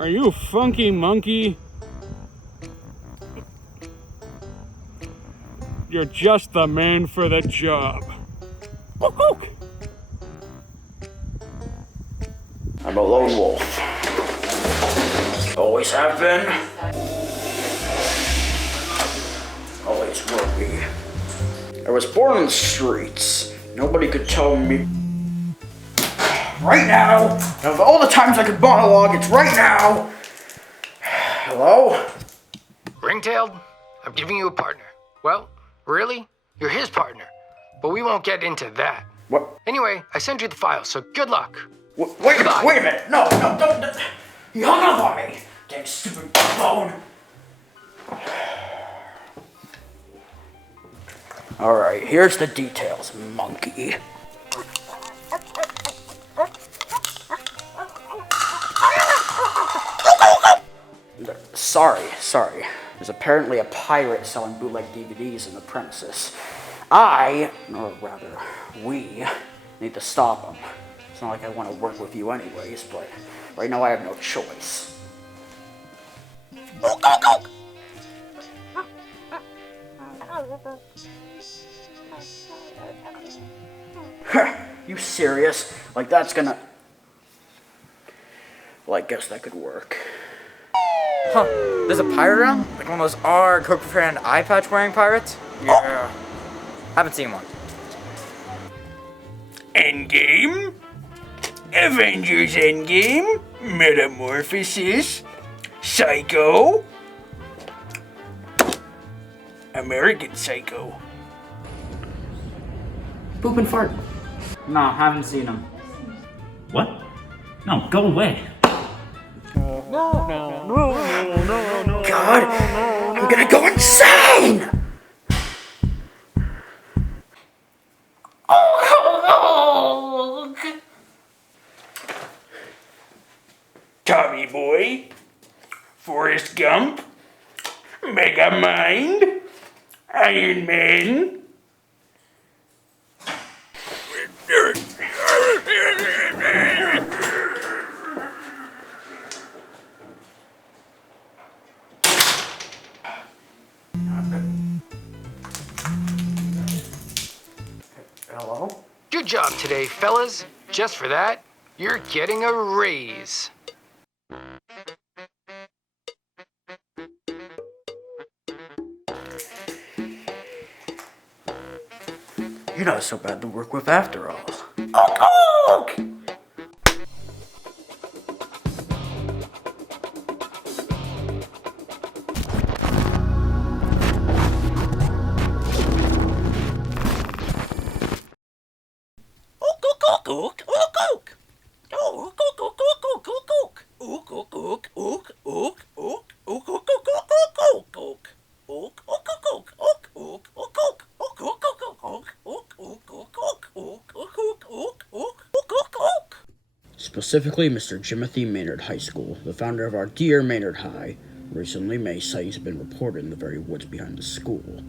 Are you Funkey Monkey? You're just the man for the job. Ook, ook. I'm a lone wolf. Always have been. Always will be. I was born in the streets. Nobody could tell me. Right now, of all the times I could monologue, it's right now. Hello? Ringtailed, I'm giving you a partner. Well, really? You're his partner. But we won't get into that. What? Anyway, I sent you the file, so good luck. Wait a minute. No, don't. He hung up on me. Dang stupid phone. Alright, here's the details, monkey. Sorry. There's apparently a pirate selling bootleg DVDs in the premises. Or rather, we need to stop him. It's not like I want to work with you anyways, but right now I have no choice. You serious? Like that's gonna... Well, I guess that could work. Huh, there's a pirate around? Like one of those Coke fan eye patch wearing pirates? Yeah. Haven't seen one. Endgame? Avengers Endgame? Metamorphosis? Psycho? American Psycho. Poop and fart. No, haven't seen him. What? No, go away. God, I'm gonna go insane! Tommy Boy? Forrest Gump? Megamind? Iron Man? Hello? Good job today, fellas. Just for that, you're getting a raise. You're not so bad to work with after all. Specifically, Mr. Jimothy Maynard High School, the founder of our dear Maynard High, recently many sightings have been reported in the very woods behind the school.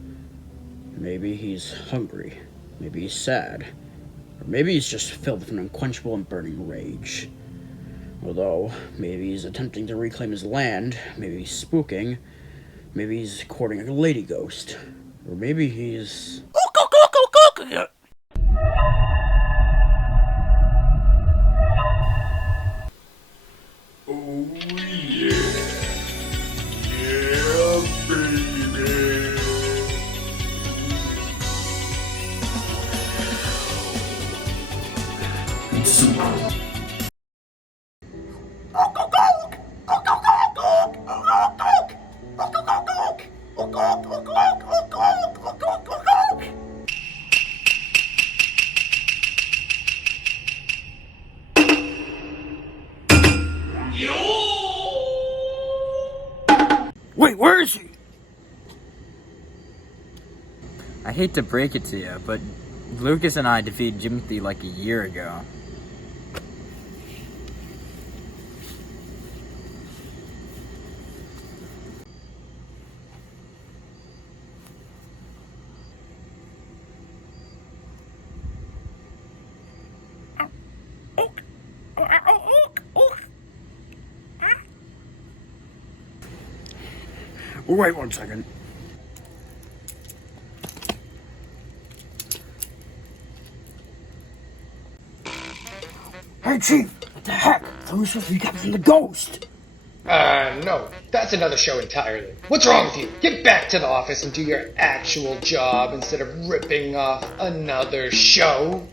Maybe he's hungry, maybe he's sad, or maybe he's just filled with an unquenchable and burning rage. Although, maybe he's attempting to reclaim his land, maybe he's spooking, maybe he's courting a lady ghost, or maybe he's... Oh yeah. Yeah, baby. Wait, where is he? I hate to break it to you, but Lucas and I defeated Jimothy like a year ago. Wait 1 second. Hey, Chief! What the heck? I was supposed to be capturing the ghost! No, that's another show entirely. What's wrong with you? Get back to the office and do your actual job instead of ripping off another show.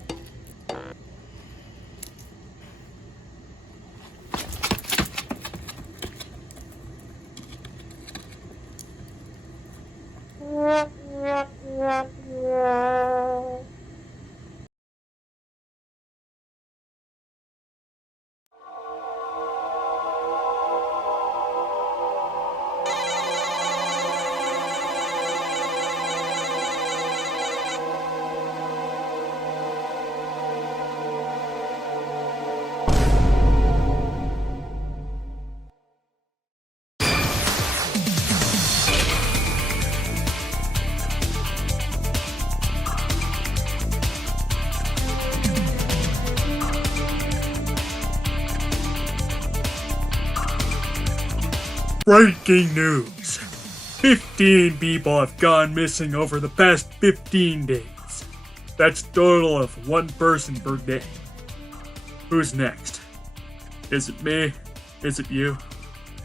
Breaking news. 15 people have gone missing over the past 15 days. That's a total of 1 person per day. Who's next? Is it me? Is it you?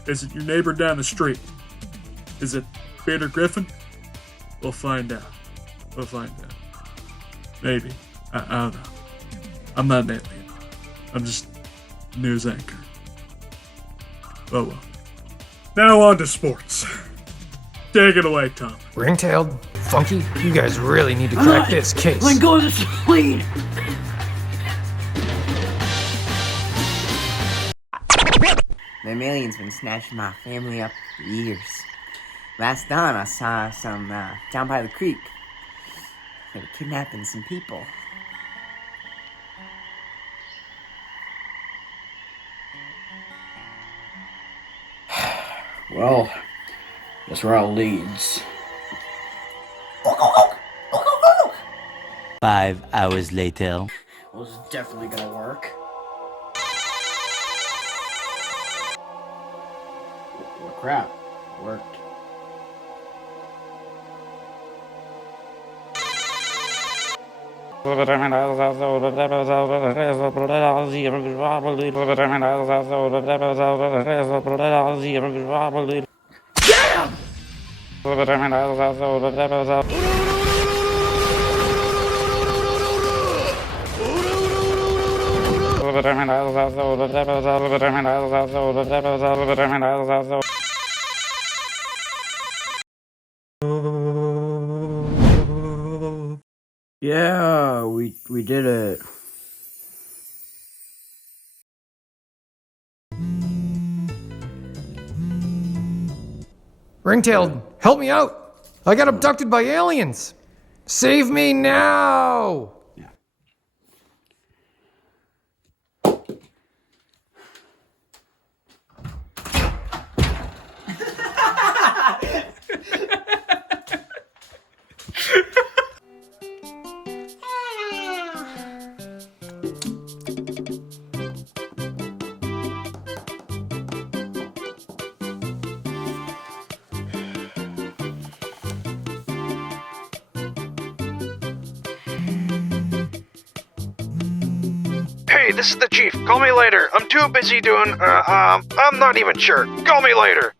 Is it your neighbor down the street? Is it Peter Griffin? We'll find out. We'll find out. Maybe. I don't know. I'm not an alien. I'm just a news anchor. Oh well. Now on to sports. Take it away, Tom. Ring-tailed, Funky, you guys really need to crack this case. Let go of this lead! Them aliens been snatching my family up for years. Last dawn I saw some down by the creek. They were kidnapping some people. Well, guess we're all leads. 5 hours later. Well, this is definitely gonna work. Oh, crap. Worked. Yeah, we did it. Ring-tailed, help me out! I got abducted by aliens! Save me now! Hey, this is the chief. Call me later. I'm too busy doing, I'm not even sure. Call me later.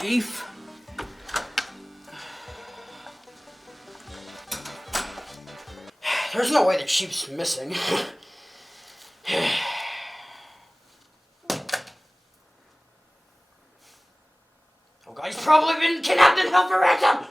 Chief? There's no way the chief's missing. Oh god, he's probably been kidnapped and held for ransom!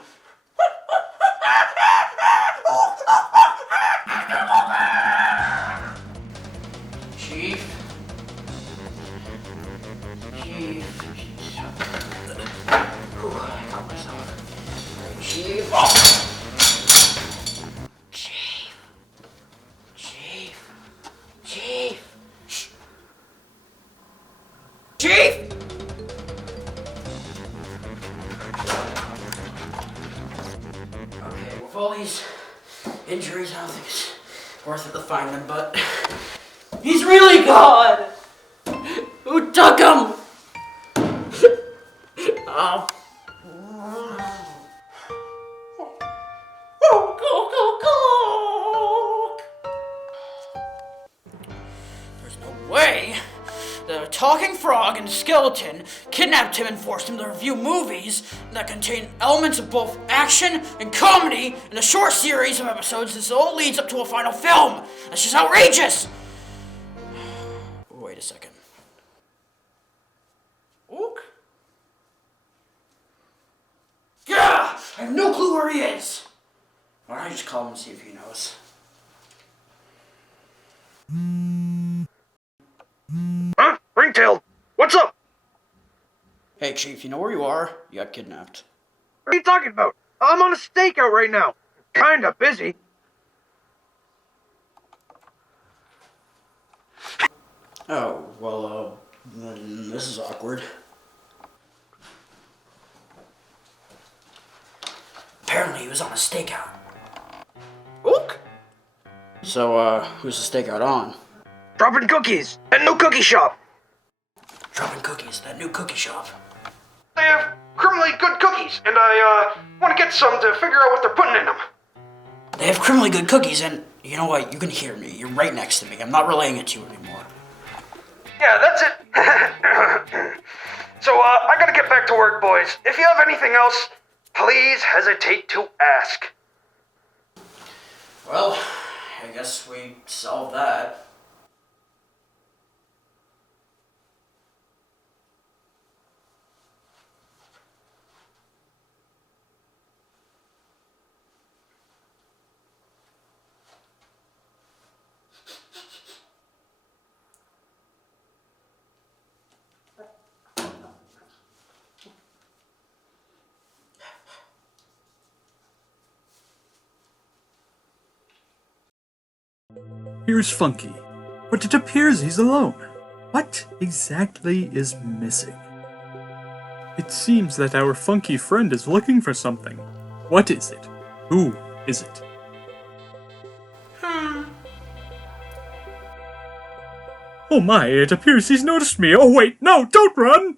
Chief. Chief. Chief. Chief. Chief! Okay, with all these injuries, I don't think it's worth it to find him, but he's really gone! Who took him? Oh. There's no way the talking frog and skeleton kidnapped him and forced him to review movies that contain elements of both action and comedy in a short series of episodes that all leads up to a final film. That's just outrageous! Wait a second. Ook? Yeah! I have no clue where he is! Why don't I just call him and see if he knows? Huh? Ringtail, what's up? Hey, Chief, you know where you are? You got kidnapped. What are you talking about? I'm on a stakeout right now. Kinda busy. Oh, well, this is awkward. Apparently he was on a stakeout. Ook? So, who's the stakeout on? Dropping cookies at no cookie shop. Dropping cookies, that new cookie shop. They have criminally good cookies, and I, want to get some to figure out what they're putting in them. They have criminally good cookies, and you know what? You can hear me. You're right next to me. I'm not relaying it to you anymore. Yeah, that's it. So, I gotta get back to work, boys. If you have anything else, please hesitate to ask. Well, I guess we solved that. Here's Funkey, but it appears he's alone. What exactly is missing? It seems that our funky friend is looking for something. What is it? Who is it? Oh my, it appears he's noticed me. Oh wait, no, don't run!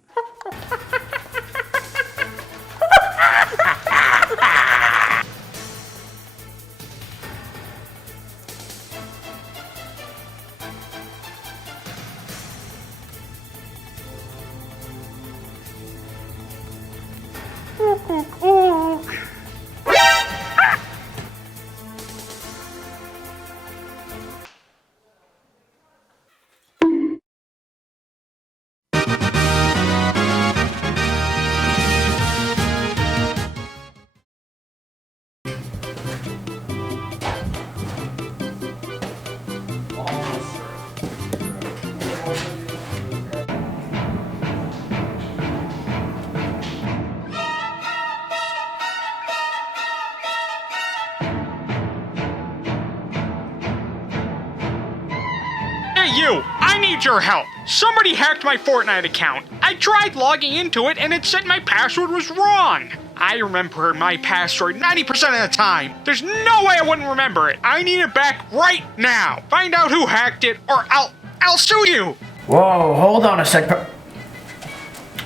Hey you! I need your help! Somebody hacked my Fortnite account. I tried logging into it and it said my password was wrong. I remember my password 90% of the time. There's no way I wouldn't remember it. I need it back right now. Find out who hacked it or I'll sue you. Whoa, hold on a sec,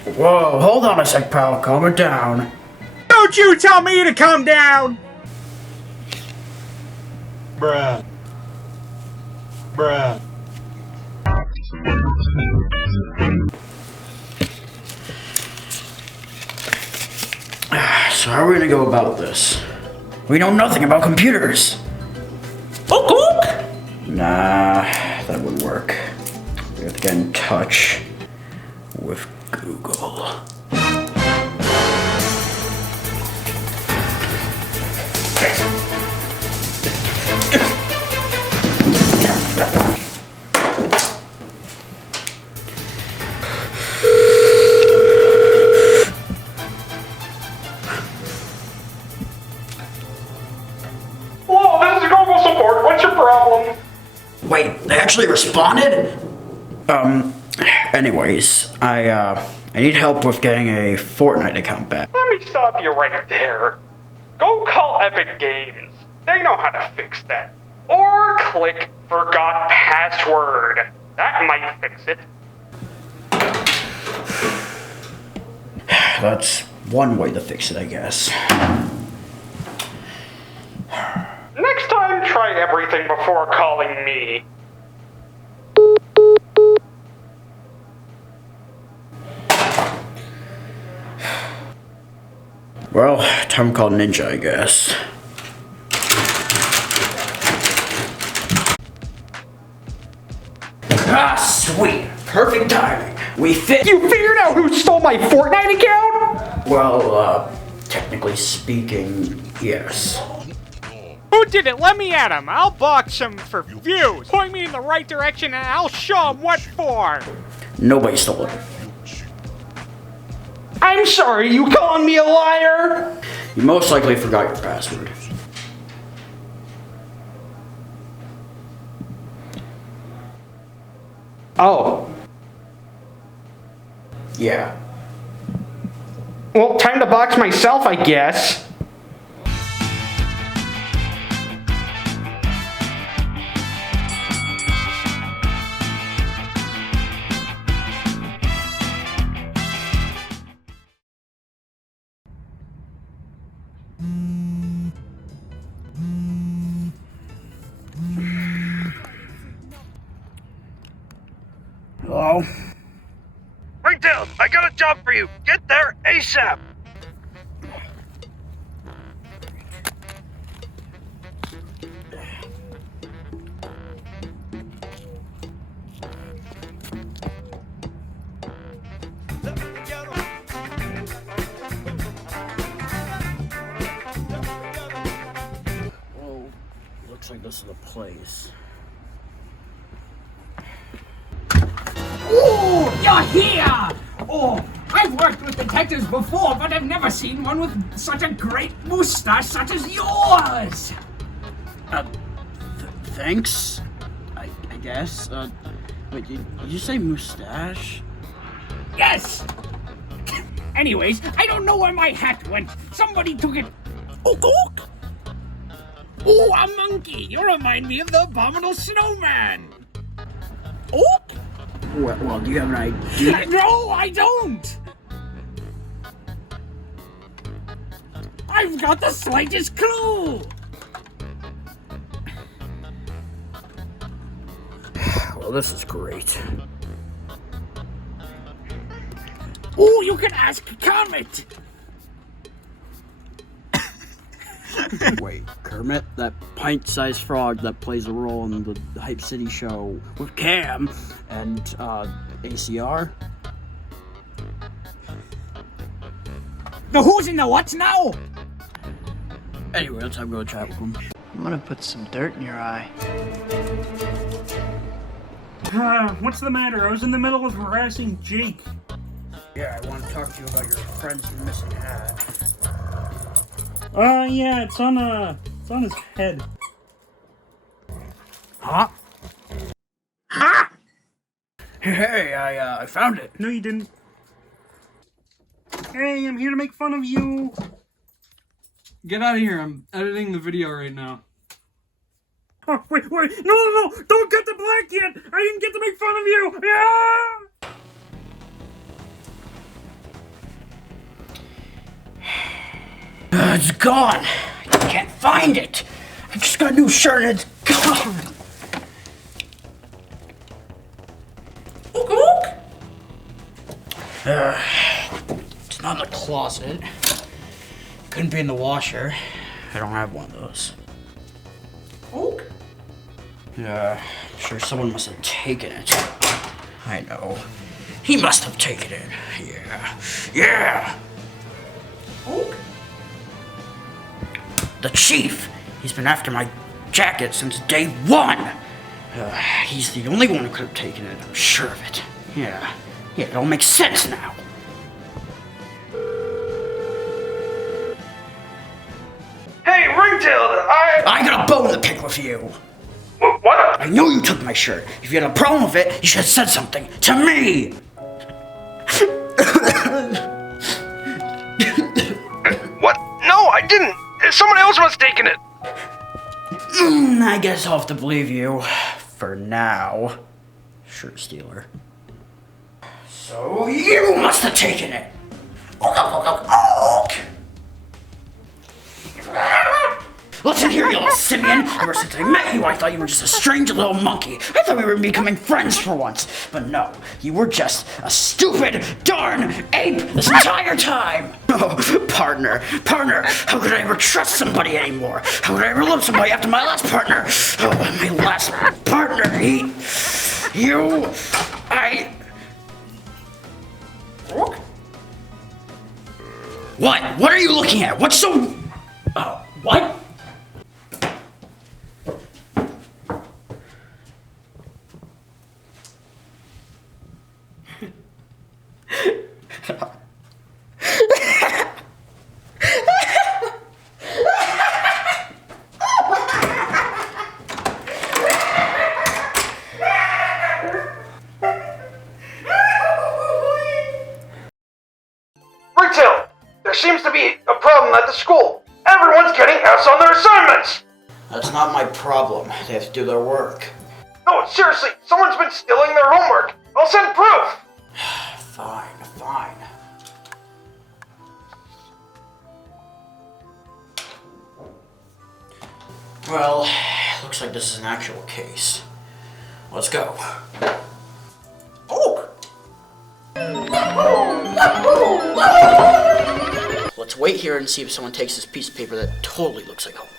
Whoa, hold on a sec, pal. Calm it down. Don't you tell me to calm down! Bruh. Bruh. So how are we gonna go about this? We know nothing about computers. Nah, that wouldn't work. We have to get in touch with Google. Wait, they actually responded? Anyways, I need help with getting a Fortnite account back. Let me stop you right there. Go call Epic Games. They know how to fix that. Or click forgot password. That might fix it. That's one way to fix it, I guess. Next time, try everything before calling me. Well, time to call Ninja, I guess. Ah, sweet. Perfect timing. We fit. You figured out who stole my Fortnite account? Well, technically speaking, yes. Who did it? Let me at him. I'll box him for views. Point me in the right direction and I'll show him what for. Nobody stole it. I'm sorry, you calling me a liar? You most likely forgot your password. Oh. Yeah. Well, time to box myself, I guess. Hello? Ringtail, I got a job for you. Get there ASAP. Well, looks like this is the place. Ooh, you're here! Oh, I've worked with detectives before, but I've never seen one with such a great mustache such as yours! Thanks? I guess. Wait, did you say mustache? Yes! Anyways, I don't know where my hat went. Somebody took it. Ook, ook! Ooh, a monkey! You remind me of the abominable snowman! Ook! Well, do you have an idea? No, I don't! I've got the slightest clue! Well, this is great. Ooh, you can ask Kermit! Wait, Kermit? That pint-sized frog that plays a role in the Hype City show with Cam and, ACR? The who's and the what's now? Anyway, let's have a go chat with him. I'm gonna put some dirt in your eye. What's the matter? I was in the middle of harassing Jake. Yeah, I want to talk to you about your friend's missing hat. Yeah, it's on his head. Huh? Ha! Hey, I found it. No, you didn't. Hey, I'm here to make fun of you. Get out of here, I'm editing the video right now. Oh, wait, no, don't cut the black yet! I didn't get to make fun of you! Yeah! It's gone. I can't find it. I just got a new shirt and it's gone. Ook, ook! It's not in the closet. Couldn't be in the washer. I don't have one of those. Ook? Yeah, I'm sure someone must have taken it. I know. He must have taken it. Yeah. Ook? The chief. He's been after my jacket since day one. He's the only one who could have taken it. I'm sure of it. Yeah, it all makes sense now. Hey, Ringtail, I got a bone to pick with you. What? I I know you took my shirt. If you had a problem with it, you should have said something to me. What? No, I didn't. Someone else must have taken it. I guess I'll have to believe you. For now. Shirt stealer. So you must have taken it. Listen here, you little simian. Ever since I met you, I thought you were just a strange little monkey. I thought we were becoming friends for once. But no, you were just a stupid, darn ape this entire time. Oh, partner, how could I ever trust somebody anymore? How could I ever love somebody after my last partner? Oh, my last partner, What are you looking at? What's so... Oh, what? Retail! There seems to be a problem at the school. Everyone's getting F's on their assignments! That's not my problem. They have to do their work. No, seriously, someone's been stealing their homework. I'll send proof! Fine. Well, looks like this is an actual case. Let's go. Let's wait here and see if someone takes this piece of paper that totally looks like homework.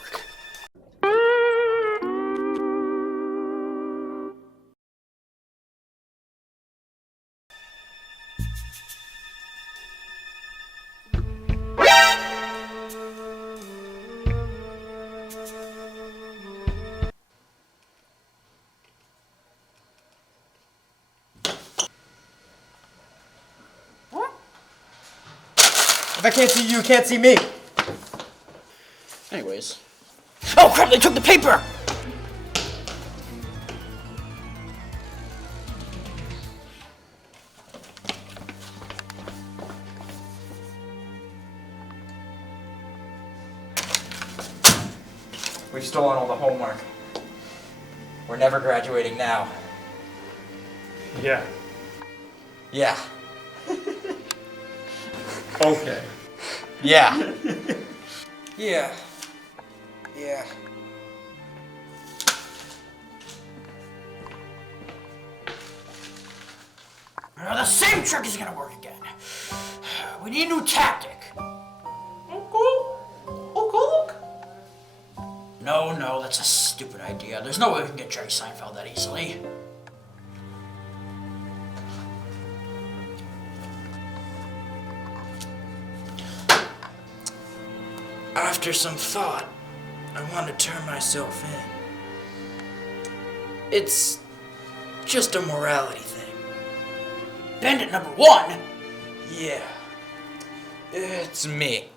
If I can't see you, you can't see me. Anyways. Oh crap, they took the paper! We've stolen all the homework. We're never graduating now. Yeah. Yeah. Okay. Yeah. Yeah. Yeah. The same trick is gonna work again. We need a new tactic. No, that's a stupid idea. There's no way we can get Jerry Seinfeld that easily. After some thought, I want to turn myself in. It's just a morality thing. Bandit number one? Yeah. It's me.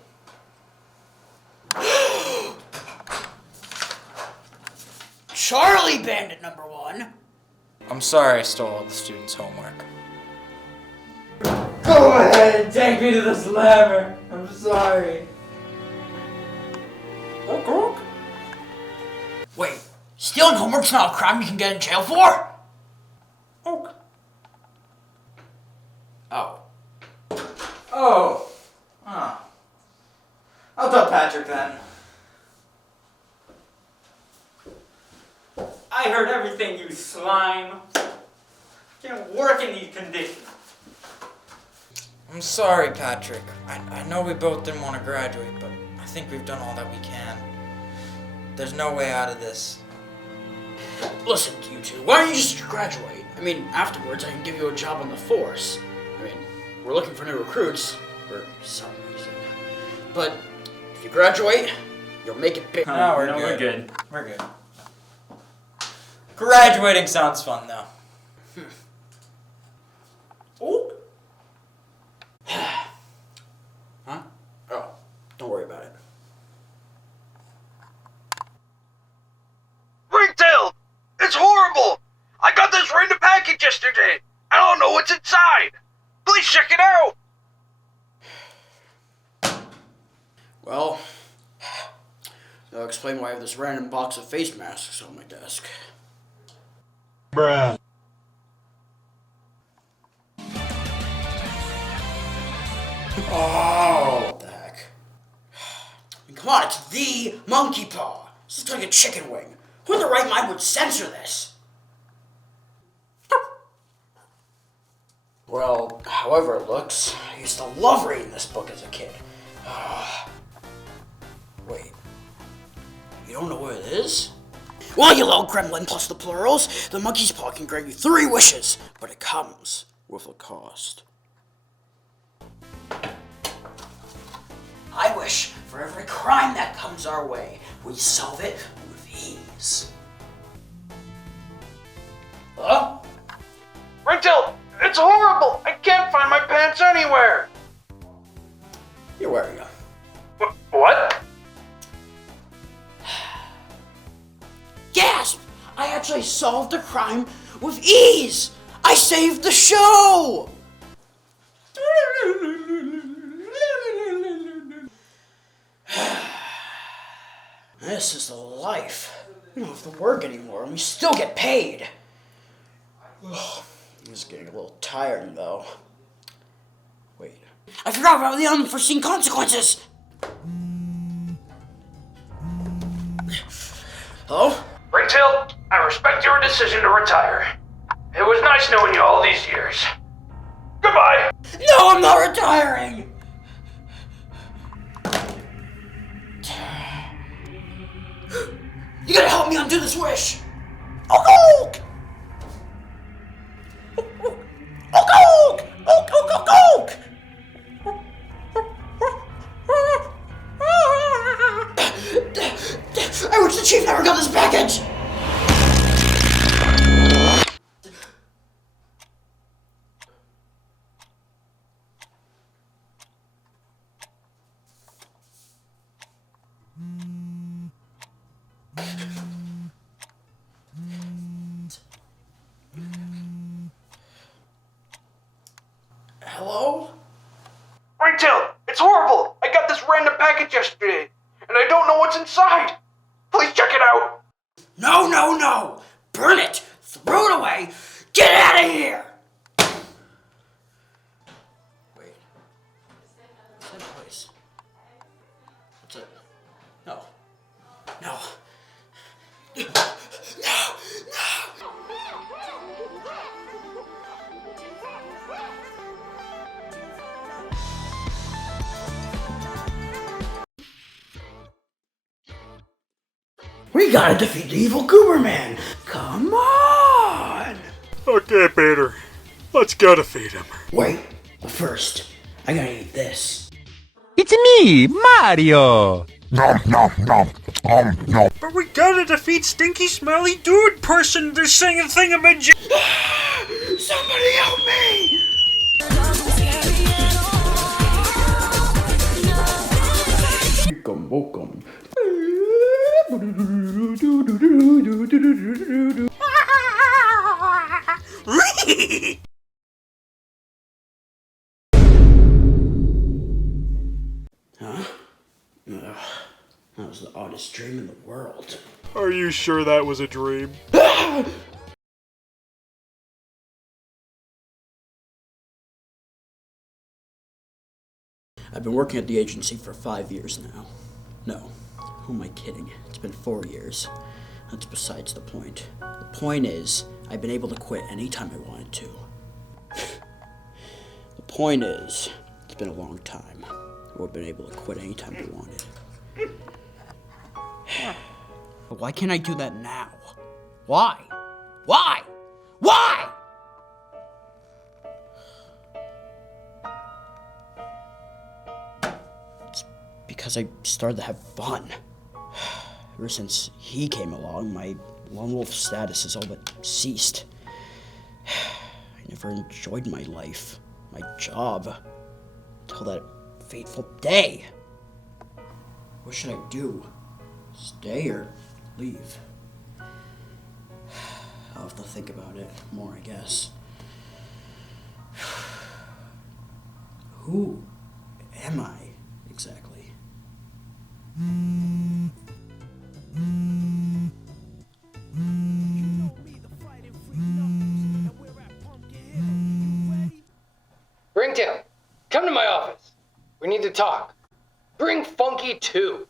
Charlie Bandit number one? I'm sorry I stole all the students' homework. Go ahead and take me to the slammer. I'm sorry. Wait, stealing homework's not a crime you can get in jail for? Oh. Oh. Huh. I'll tell Patrick then. I heard everything, you slime. Can't work in these conditions. I'm sorry, Patrick. I know we both didn't want to graduate, but I think we've done all that we can. There's no way out of this. Listen, you two, why don't you just graduate? I mean, afterwards I can give you a job on the force. I mean, we're looking for new recruits, for some reason. But if you graduate, you'll make it big. No, we're good. We're good. Graduating sounds fun, though. Huh? Oh, don't worry about it. Ringtail! It's horrible! That'll explain why I have this random box of face masks on my desk. Bruh. Oh, what the heck? Come on, it's the monkey paw. This looks like a chicken wing. Who in the right mind would censor this? Well, however it looks, I used to love reading this book as a kid. Wait, you don't know what it is? Well, you little gremlin plus the plurals, the monkey's paw can grant you 3 wishes, but it comes with a cost. I wish for every crime that comes our way, we solve it with ease. Hello? Ringtail, it's horrible! I can't find my pants anywhere! You're wearing them. What? Gasp! I actually solved the crime with ease! I saved the show! This is the life. We don't have to work anymore and we still get paid. Ugh, this is getting a little tiring though. Wait. I forgot about the unforeseen consequences! Hello? Ringtail, I respect your decision to retire. It was nice knowing you all these years. Goodbye! No, I'm not retiring! You gotta help me undo this wish! Oh, Oak! Oak! Oak! I wish the chief never got this package! Hello? Ringtail, it's horrible! I got this random package yesterday, and I don't know what's inside! Please check it out! No! Burn it! Throw it away! Get out of here! Wait. What's that place? What's it? No. No. We gotta defeat the evil Goober Man! Come on! Okay, Peter. Let's go defeat him. Wait, but first, I gotta eat this. It's me, Mario! But we gotta defeat Stinky Smelly Dude Person to sing a thingamajig. Somebody help me! Welcome. Huh? That was the oddest dream in the world. Are you sure that was a dream? I've been working at the agency for 5 years now. No, who am I kidding? It's been 4 years. That's besides the point. The point is, I've been able to quit anytime I wanted to. The point is, it's been a long time. I've been able to quit anytime I wanted. But why can't I do that now? Why? Why? It's because I started to have fun. Ever since he came along, my lone wolf status has all but ceased. I never enjoyed my life, my job, until that fateful day. What should I do? Stay or leave? I'll have to think about it more, I guess. Who am I exactly? Ringtail, come to my office. We need to talk. Bring Funkey too.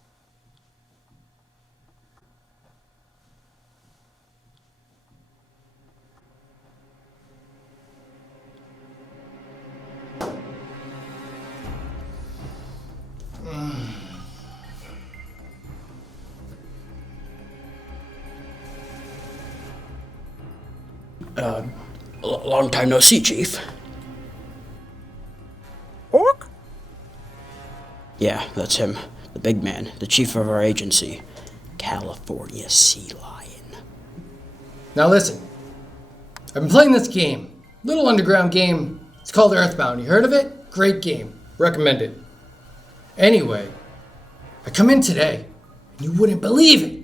Long time no see, Chief. Orc? Yeah, that's him. The big man, the chief of our agency. California Sea Lion. Now listen. I've been playing this game. Little underground game. It's called Earthbound. You heard of it? Great game. Recommend it. Anyway, I come in today, and you wouldn't believe it.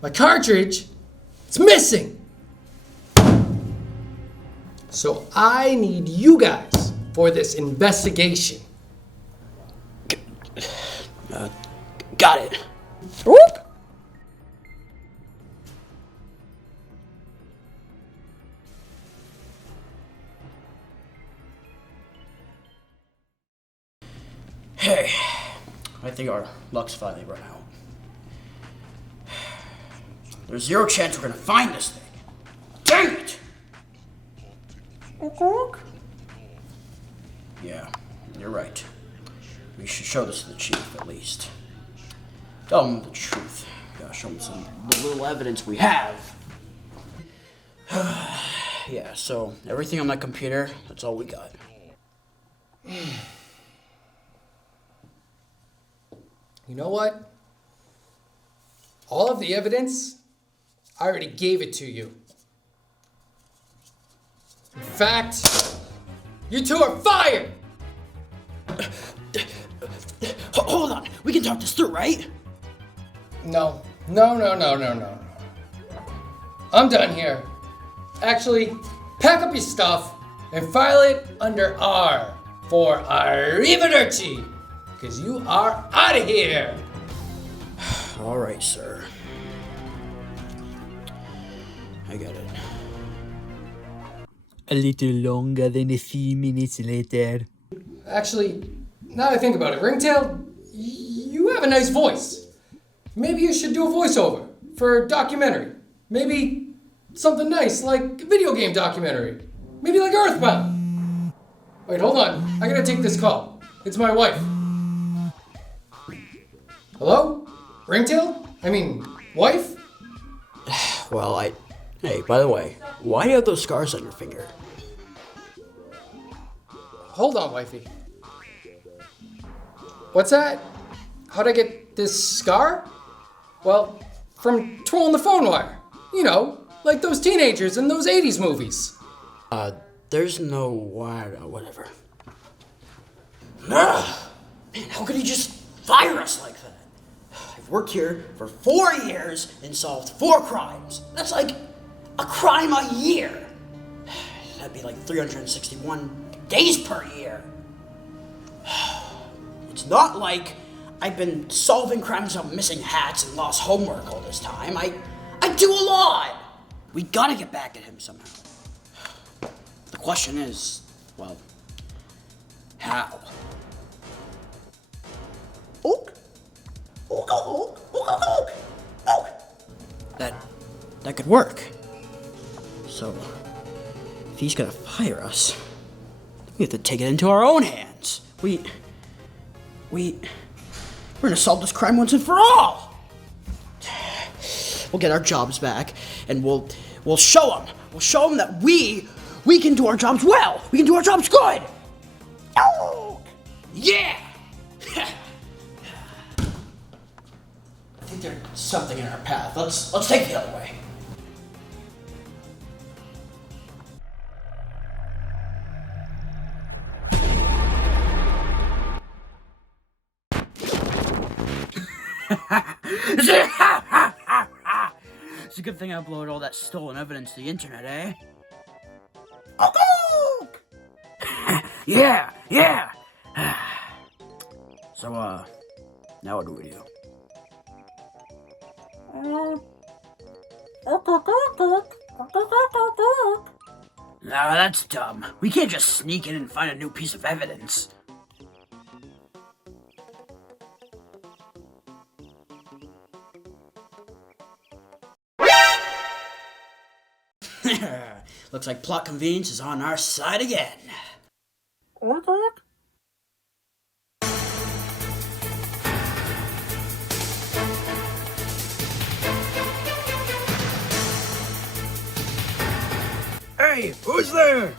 My cartridge, it's missing. So I need you guys for this investigation. Got it. Whoop! Hey, I think our luck's finally run out. There's zero chance we're gonna find this thing. Dang it! Yeah, you're right. We should show this to the chief, at least. Tell him the truth. Gotta show him the little evidence we have. Yeah, so everything on that computer, that's all we got. You know what? All of the evidence, I already gave it to you. In fact, you two are fired! Hold on, we can talk this through, right? No. I'm done here. Actually, pack up your stuff and file it under R for Arrivederci, because you are out of here. All right, sir. I get it. A little longer than a few minutes later. Actually, now that I think about it, Ringtail, you have a nice voice. Maybe you should do a voiceover for a documentary. Maybe something nice like a video game documentary. Maybe like Earthbound. Wait, hold on. I gotta take this call. It's my wife. Hello? Ringtail? I mean, wife? Well, Hey, by the way, why do you have those scars on your finger? Hold on, wifey. What's that? How'd I get this scar? Well, from twirling the phone wire. You know, like those teenagers in those 80s movies. There's no wire, whatever. Man, how could he just fire us like that? I've worked here for 4 years and solved 4 crimes. That's like a crime a year. That'd be like 361 days per year. It's not like I've been solving crimes of missing hats and lost homework all this time. I do a lot. We gotta get back at him somehow. The question is, well, how? That could work. So, if he's gonna fire us, we have to take it into our own hands. We're gonna solve this crime once and for all. We'll get our jobs back, and we'll show them. We'll show them that we can do our jobs well. We can do our jobs good. Oh, yeah. I think there's something in our path. Let's take the other way. It's a good thing I uploaded all that stolen evidence to the internet, eh? Yeah. So, now what do we do? Nah, that's dumb. We can't just sneak in and find a new piece of evidence. Looks like plot convenience is on our side again. Hey, who's there?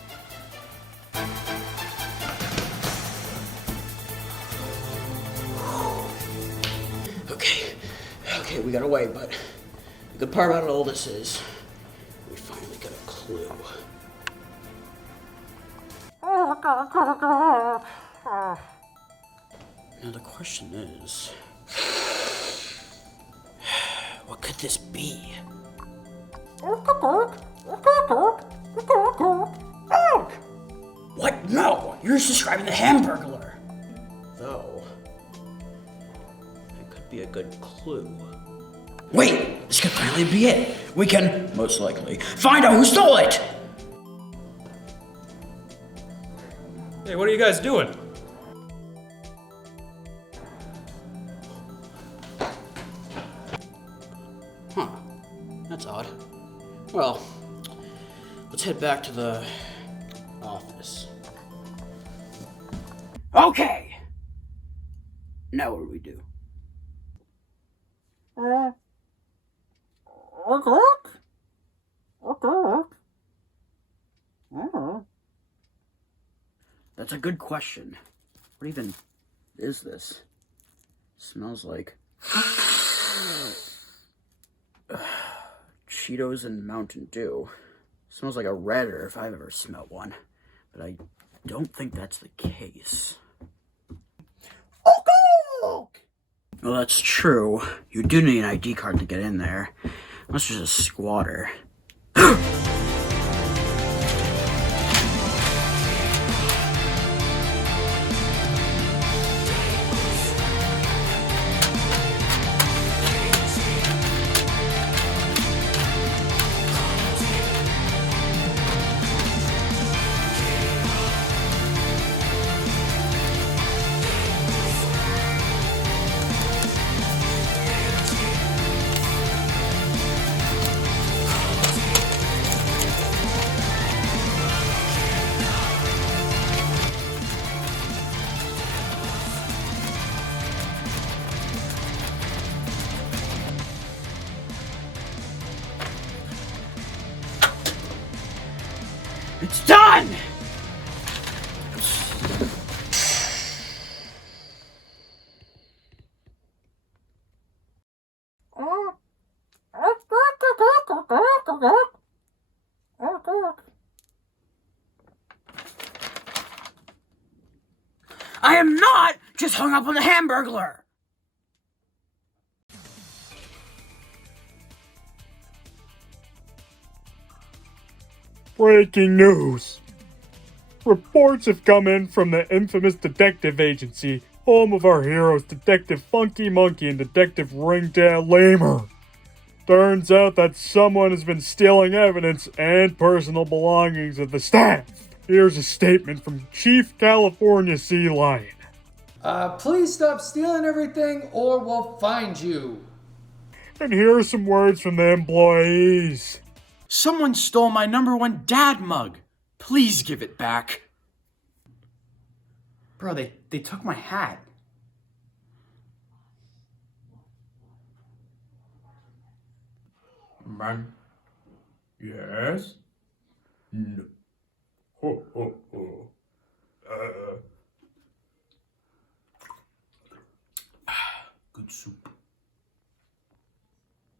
Okay, we gotta wait, but the good part about all this is we finally got a clue. Now the question is, what could this be? What? No! You're just describing the Hamburglar. Though, it could be a good clue. Wait! This could finally be it! We can, most likely, find out who stole it! Hey, what are you guys doing? Huh. That's odd. Well, let's head back to the office. Okay! Now what do we do? That's a good question. What even is this? Smells like Cheetos and Mountain Dew. Smells like a Redder if I've ever smelled one. But I don't think that's the case. Well, that's true. You do need an ID card to get in there. Unless you're just a squatter. It's done! I am not just hung up on the Hamburglar! Breaking news! Reports have come in from the infamous detective agency, home of our heroes Detective Funkey Monkey and Detective Ringtail Lemur. Turns out that someone has been stealing evidence and personal belongings of the staff. Here's a statement from Chief California Sea Lion. Please stop stealing everything or we'll find you. And here are some words from the employees. Someone stole my #1 dad mug. Please give it back. Bro, they took my hat. Man. Yes? No. Ho, ho, ho. Good soup.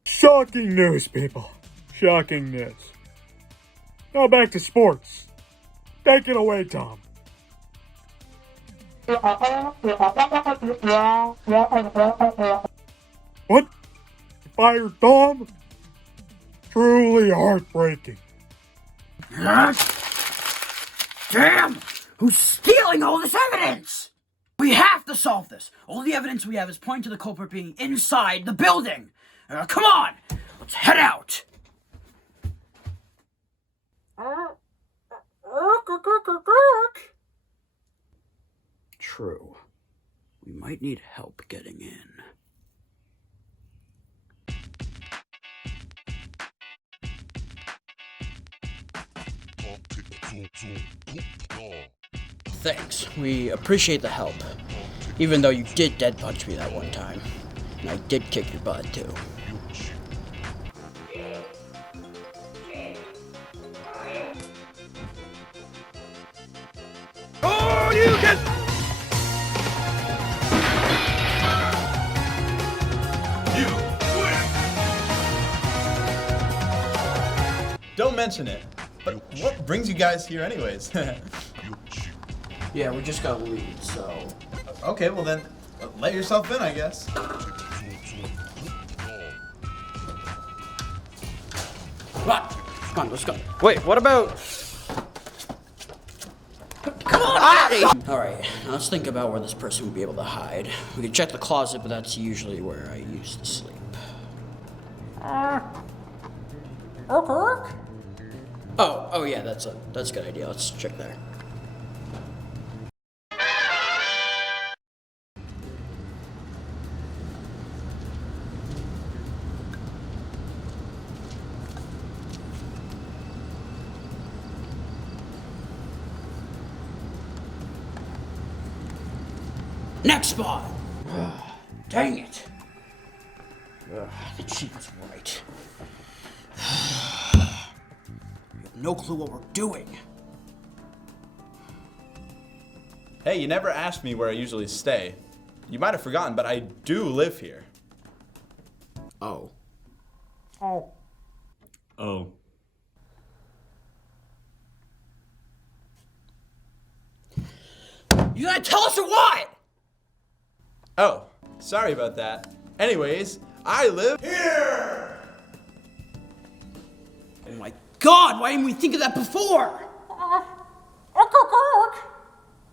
Shocking news, people. Shocking news. Now back to sports. Take it away, Tom. What? You fired Tom? Truly heartbreaking. Damn! Who's stealing all this evidence? We have to solve this. All the evidence we have is pointing to the culprit being inside the building. Come on, let's head out. True. We might need help getting in. Thanks. We appreciate the help. Even though you did dead punch me that one time. And I did kick your butt too. Oh, you can... Don't mention it. But what brings you guys here anyways? Yeah, we just got a lead, so... Okay, well then, let yourself in, I guess. What? Come on, let's go. Wait, what about... Come on! Alright, now let's think about where this person would be able to hide. We could check the closet, but that's usually where I used to sleep. Oh yeah, that's a good idea. Let's check there. Next spot! Dang it! The chief was right. We have no clue what we're doing. Hey, you never asked me where I usually stay. You might have forgotten, but I do live here. Oh. Oh. You gotta tell us or what? Oh, sorry about that. Anyways, I live here! Oh my god, why didn't we think of that before?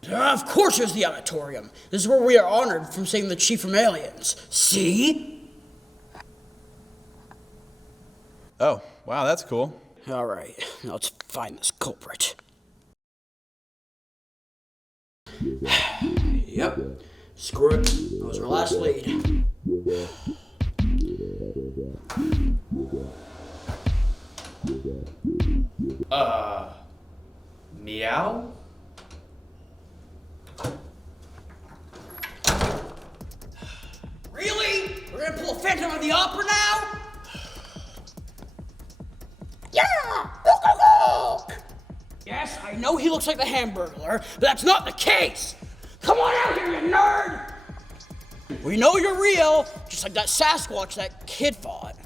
Of course there's the auditorium. This is where we are honored from saving the chief from aliens. See? Oh, wow, that's cool. Alright, now let's find this culprit. Yep. Screw it. That was our last lead. Meow? Really? We're gonna pull a Phantom of the Opera now? Yeah! Yes, I know he looks like the Hamburglar, but that's not the case! Come on out here, you nerd! We know you're real, just like that Sasquatch that kid fought.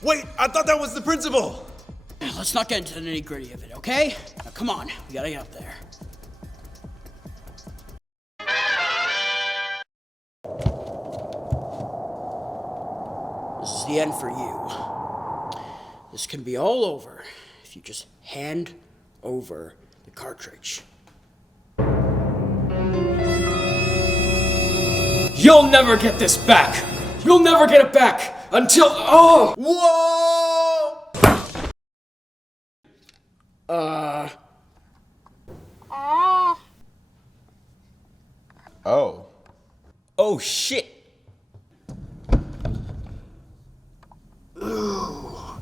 Wait, I thought that was the principal! Let's not get into the nitty-gritty of it, okay? Now come on, we gotta get up there. This is the end for you. This can be all over if you just hand over the cartridge. You'll never get this back! You'll never get it back until. Oh! Whoa! Oh. Oh shit! No,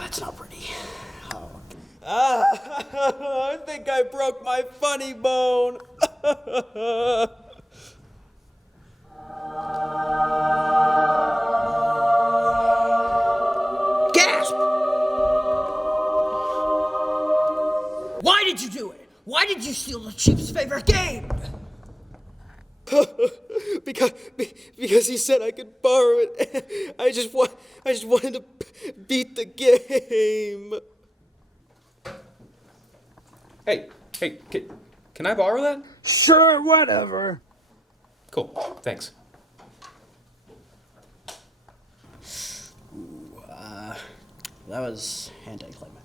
that's not pretty. I think I broke my funny bone. Gasp! Why did you do it? Why did you steal the chief's favorite game? because he said I could borrow it. I just wanted to beat the game. Hey, can I borrow that? Sure, whatever. Cool, thanks. Ooh, that was anticlimactic.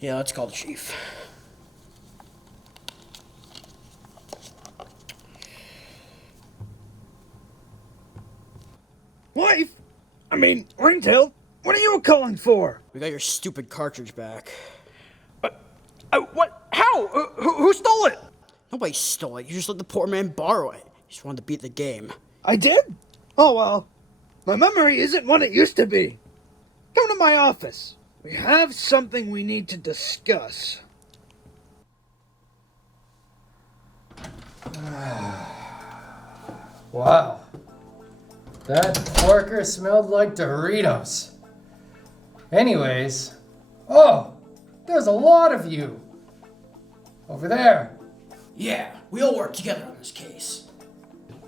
Yeah, let's call the chief. Wife, I'm mean, Ringtail, what are you calling for? We got your stupid cartridge back. What? How? Who stole it? Nobody stole it. You just let the poor man borrow it. You just wanted to beat the game. I did? Oh well. My memory isn't what it used to be. Come to my office. We have something we need to discuss. Wow. That worker smelled like Doritos. Anyways, oh, there's a lot of you. Over there. Yeah, we all work together on this case.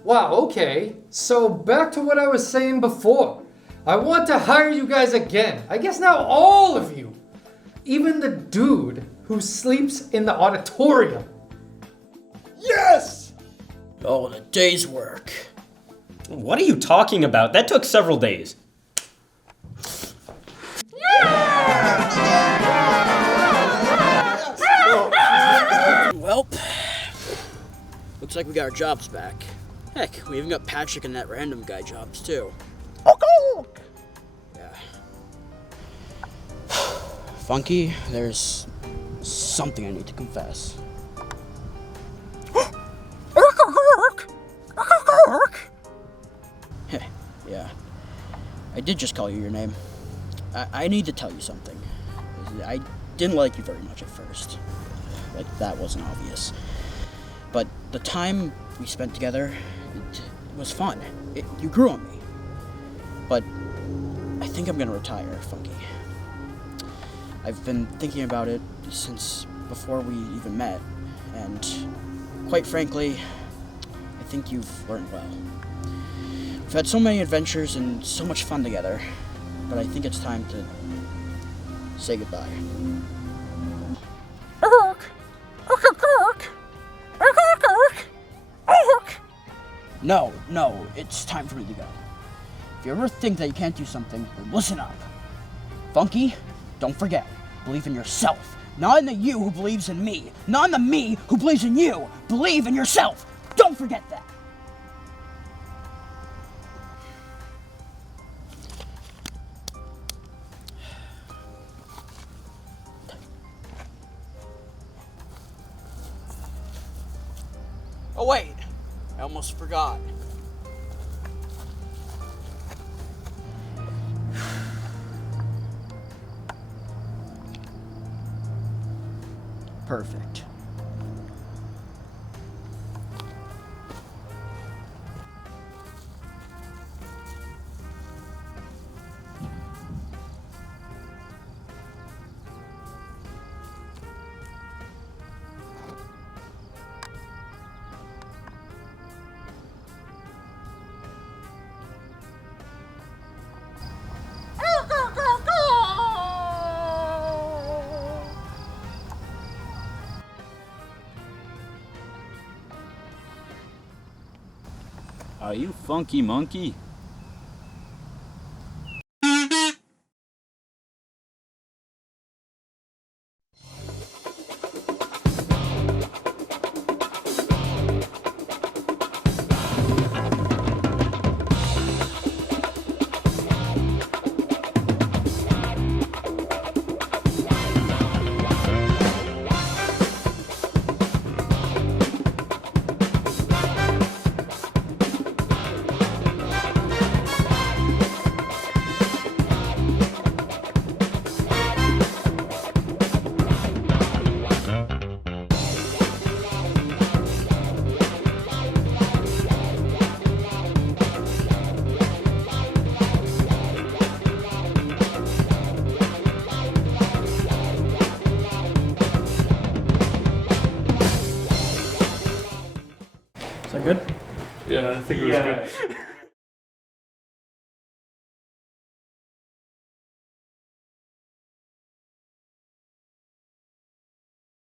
Wow, okay. So back to what I was saying before. I want to hire you guys again. I guess now all of you. Even the dude who sleeps in the auditorium. Yes! Oh, the day's work. What are you talking about? That took several days. Well, looks like we got our jobs back. Heck, we even got Patrick and that random guy jobs too. Yeah. Funky, there's something I need to confess. Yeah. I did just call you your name. I need to tell you something. I didn't like you very much at first. Like, that wasn't obvious. But the time we spent together, it was fun. You grew on me. But I think I'm gonna retire, Funky. I've been thinking about it since before we even met, and quite frankly, I think you've learned well. We've had so many adventures and so much fun together, but I think it's time to say goodbye. No, it's time for me to go. If you ever think that you can't do something, then listen up. Funky, don't forget, believe in yourself. Not in the you who believes in me. Not in the me who believes in you. Believe in yourself. Don't forget that. Oh wait, I almost forgot. Perfect. Are you Funkey Monkey? Is that good? Yeah, I think it was good.